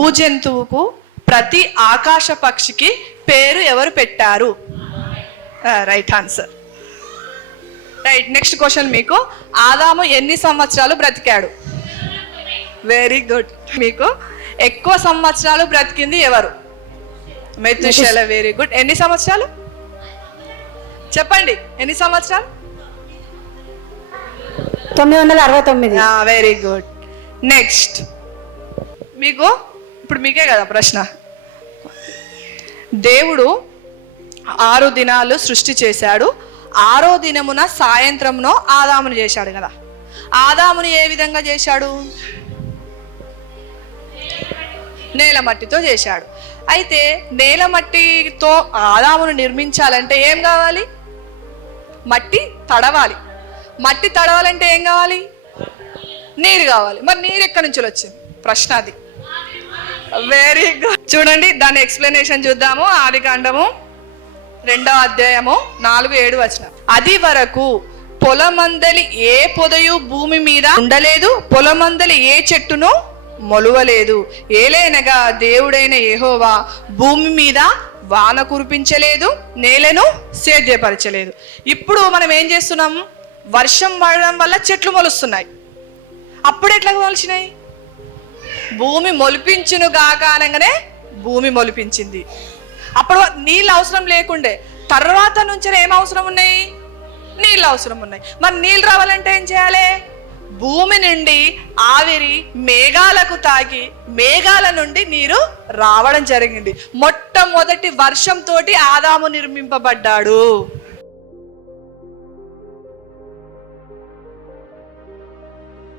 భూజంతువుకు ప్రతి ఆకాశ పక్షికి పేరు ఎవరు పెట్టారు? Right answer. Right. Next question మీకు, ఆదాము ఎన్ని సంవత్సరాలు బ్రతికాడు? Very good. మీకు ఎక్కువ సంవత్సరాలు బ్రతికింది ఎవరు? మెతుషెల. Very good. ఎన్ని సంవత్సరాలు చెప్పండి? ఎన్ని సంవత్సరాలు? 969. Very good. నెక్స్ట్ మీకు, ఇప్పుడు మీకే కదా ప్రశ్న. దేవుడు 6 దినాలు సృష్టి చేశాడు. 6వ దినమున సాయంత్రంలో ఆదామును చేశాడు కదా. ఆదామును ఏ విధంగా చేశాడు? నేల మట్టితో చేశాడు. అయితే నేల మట్టితో ఆదామును నిర్మించాలంటే ఏం కావాలి? మట్టి తడవాలి. మట్టి తడవాలంటే ఏం కావాలి? నీరు కావాలి. మరి నీరు ఎక్కడి నుంచి వచ్చింది? ప్రశ్న అది. Very good. చూడండి, దాని ఎక్స్ప్లెనేషన్ చూద్దాము. ఆదికాండము 2వ అధ్యాయము 4-7 వచనం. అది వరకు పొలమందలి ఏ పొదయు భూమి మీద ఉండలేదు, పొలమందలి ఏ చెట్టును మొలువలేదు. ఏలైనగా దేవుడైన యెహోవా భూమి మీద వాన కురిపించలేదు, నేలను సేద్యపరచలేదు. ఇప్పుడు మనం ఏం చేస్తున్నాం? వర్షం పడడం వల్ల చెట్లు మొలుస్తున్నాయి. అప్పుడు ఎట్లా మొలిచినాయి? భూమి మొలిపించును గాక అనగానే భూమి మొలిపించింది. అప్పుడు నీళ్ళు అవసరం లేకుండే. తర్వాత నుంచి ఏం అవసరం ఉన్నాయి? నీళ్ళు అవసరం ఉన్నాయి. మరి నీళ్ళు రావాలంటే ఏం చేయాలి? భూమి నుండి ఆవిరి మేఘాలకు తాకి మేఘాల నుండి నీరు రావడం జరిగింది. మొట్టమొదటి వర్షంతోటి ఆదాము నిర్మింపబడ్డాడు.